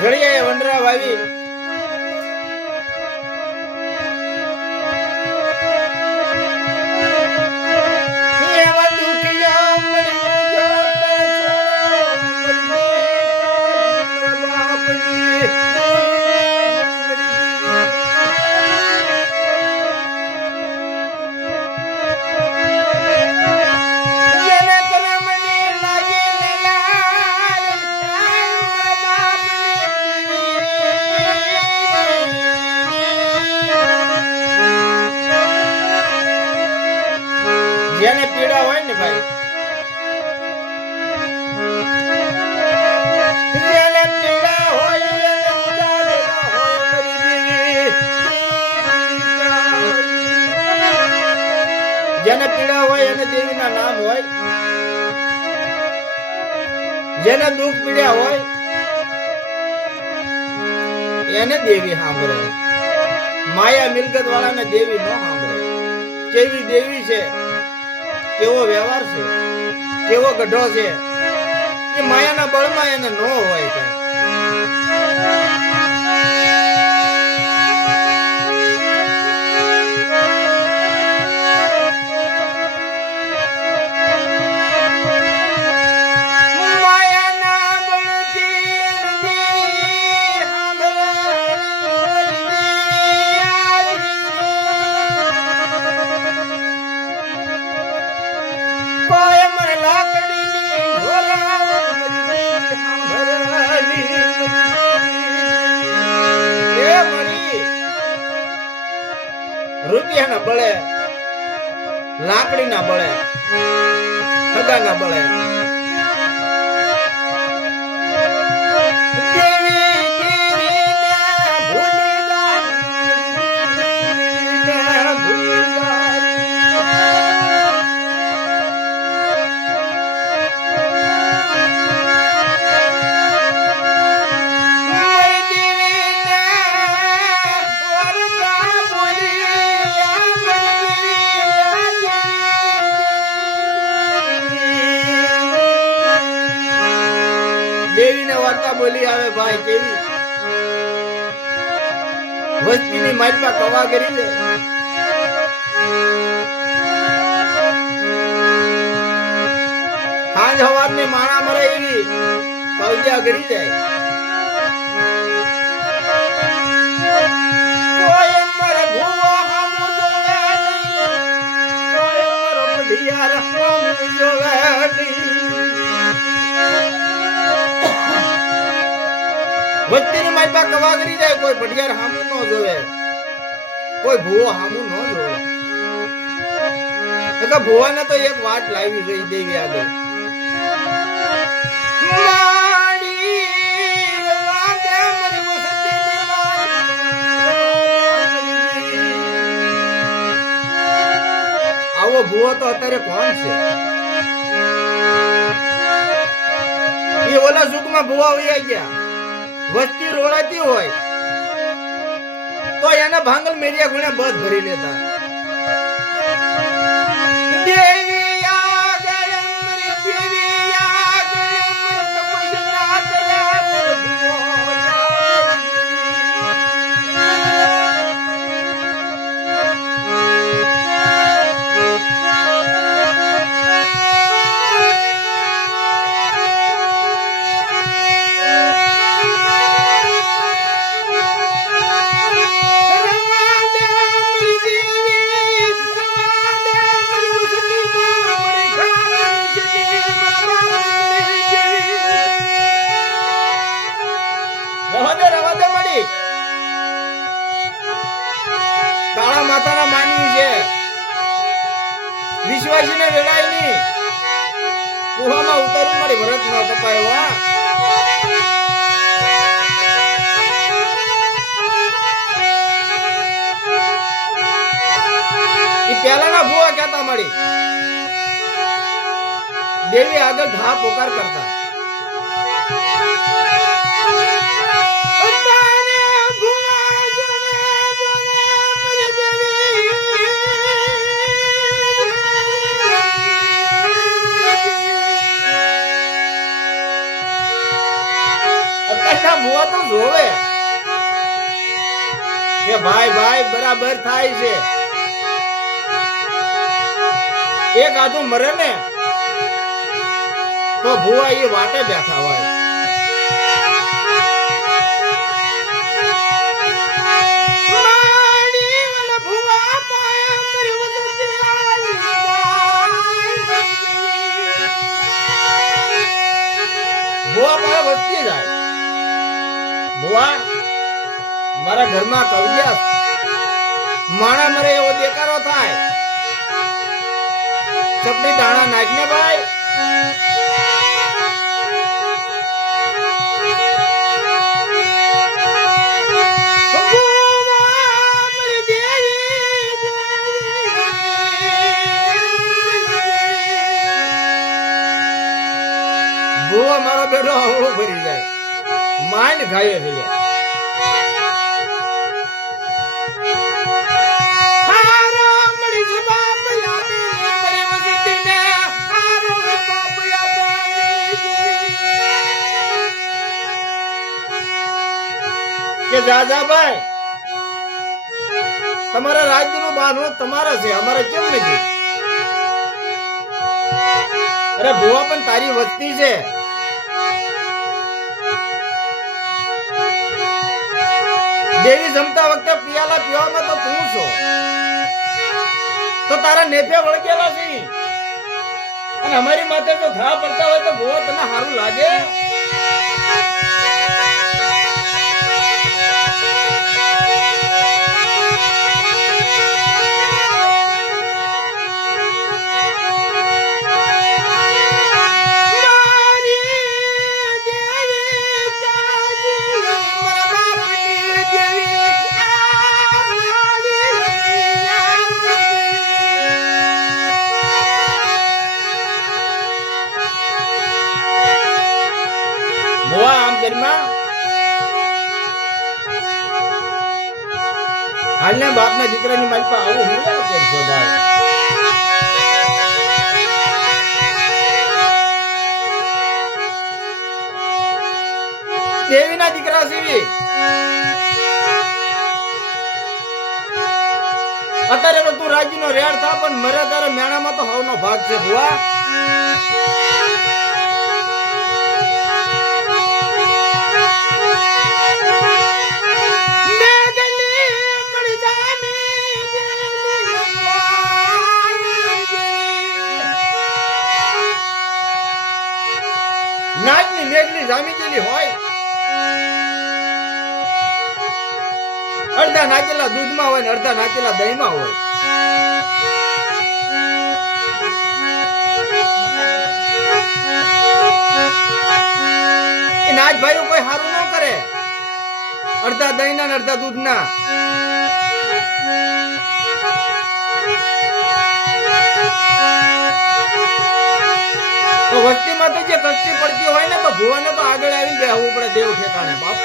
ઘડિયાએ વંડરા વાવી જેને પીડા હોય ને ભાઈ, જેને પીડા હોય જેને પીડા હોય એને દેવીના નામ હોય, જેને દુઃખ પીડ્યા હોય એને દેવી સાંભળે. માયા મિલકત વાળાને દેવી ન સાંભળે. કેવી દેવી છે, કેવો વ્યવહાર છે, કેવો ગઢો છે, એ માયાના બળમાં એને ન હોય કઈ. રૂપિયાના બળે, લાકડીના બળે, ખગાના બળે દેવીને વાર્તા બોલી આવે ભાઈ. કેવી વસ્તીની માલપા કવા કરી દે. સાંજ હવારની માણા મરે એવી કવજા કરી જાય. કોઈ મર ભૂવો હામુ જોવે નહીં, કોઈ મર બઢિયાર હામુ જોવે નહીં. વસ્તીની માલપા કવા કરી જાય. કોઈ બઢિયાર હામુ ન જોવે, કોઈ ભૂવો હામુ ન જોવે. એટલે ભૂવાને તો એક વાત લાવી રહી દેવી આગળ. આવો ભૂવો તો અત્યારે કોણ છે? એ ઓલા સુખમાં ભૂવા વહી ગયા. વસ્તી રોડાતી હોય તો એને ભાંગલ મેરિયા ગુણે બધ ભરી લેતા. રવા દે મળી. કાળા માતાના માનવી છે, વિશ્વાસીને વેળાય નહીં. કુવામાં ઉતારું મારી ભરત ન કપાય. વાહ પેલાના ભૂવા કહેતા મળી દેવી આગળ ધા પોકાર કરતા. ભૂવા તો જોવે કે ભાઈ ભાઈ બરાબર થાય છે. એક આધું મરે ને તો ભુવા એ વાટે બેઠા હોય. ભુવા પાસે વધતી જાય. ભુવા મારા ઘરમાં કવિયાસ માણા મરે એવો દેકારો થાય. ચપટી દાણા નાખને ભાઈ. ભૂવા મારો બેટો આવડો ભરી જાય. માંડ ઘાયે થઈ જાય. કે જા ભાઈ તમારા રાજ્યનું બાંધવું તમારા છે, અમારે કેમ નથી? અરે ભુવા પણ તારી વસ્તી છે. દેવી જમતા વખતે પિયાલા પીવામાં તો તું છો, તો તારા નેફે વળગેલા છે. અને અમારી માથે જો ઘા પડતા હોય તો ભુવા તને સારું લાગે? હાલના બાપના દીકરાની મારી પાસે આવું હું કરશો ભાઈ? દેવીના દીકરા સીવી અત્યારે તો તું રાજ્યનો રેડ થા, પણ મરે તારે મેણામાં તો હવનો ભાગ છે. ભુવા નાગની મેઘની જામી ગયેલી હોય. અડધા નાચેલા દૂધમાં હોય ને અડધા નાચેલા દહીંમાં હોય. એ નાચ ભાઈઓ કોઈ સારું ન કરે. અડધા દહીંના ને અડધા દૂધના. તો વસ્તીમાં તો જે કચ્છી પડતી હોય ને તો ભુવાને તો આગળ આવીને બેહવું પડે દેવ ઠેકાણે. બાપ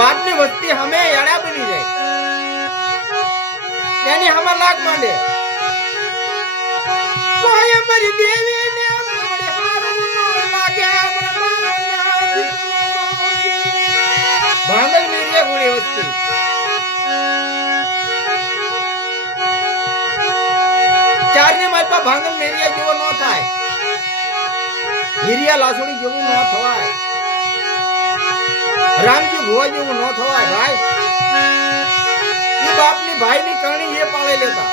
બાપની વસ્તી હમે યાડા બની જાય. તેની હમા લાગ માંડે. કોઈ અમારી દેવીને મળે હારું ન લાગે. ભાંગલ મેરી એક વર્ષથી ચારની માલપા ભાંગલ મેરિયા જેવો ન થાય, હિરિયા લાસુડી જેવું ન થવાય, રામજી ભુવા જેવું ન થવાય. ભાઈ એ બાપની ભાઈની કરણી એ પાળે લેતા.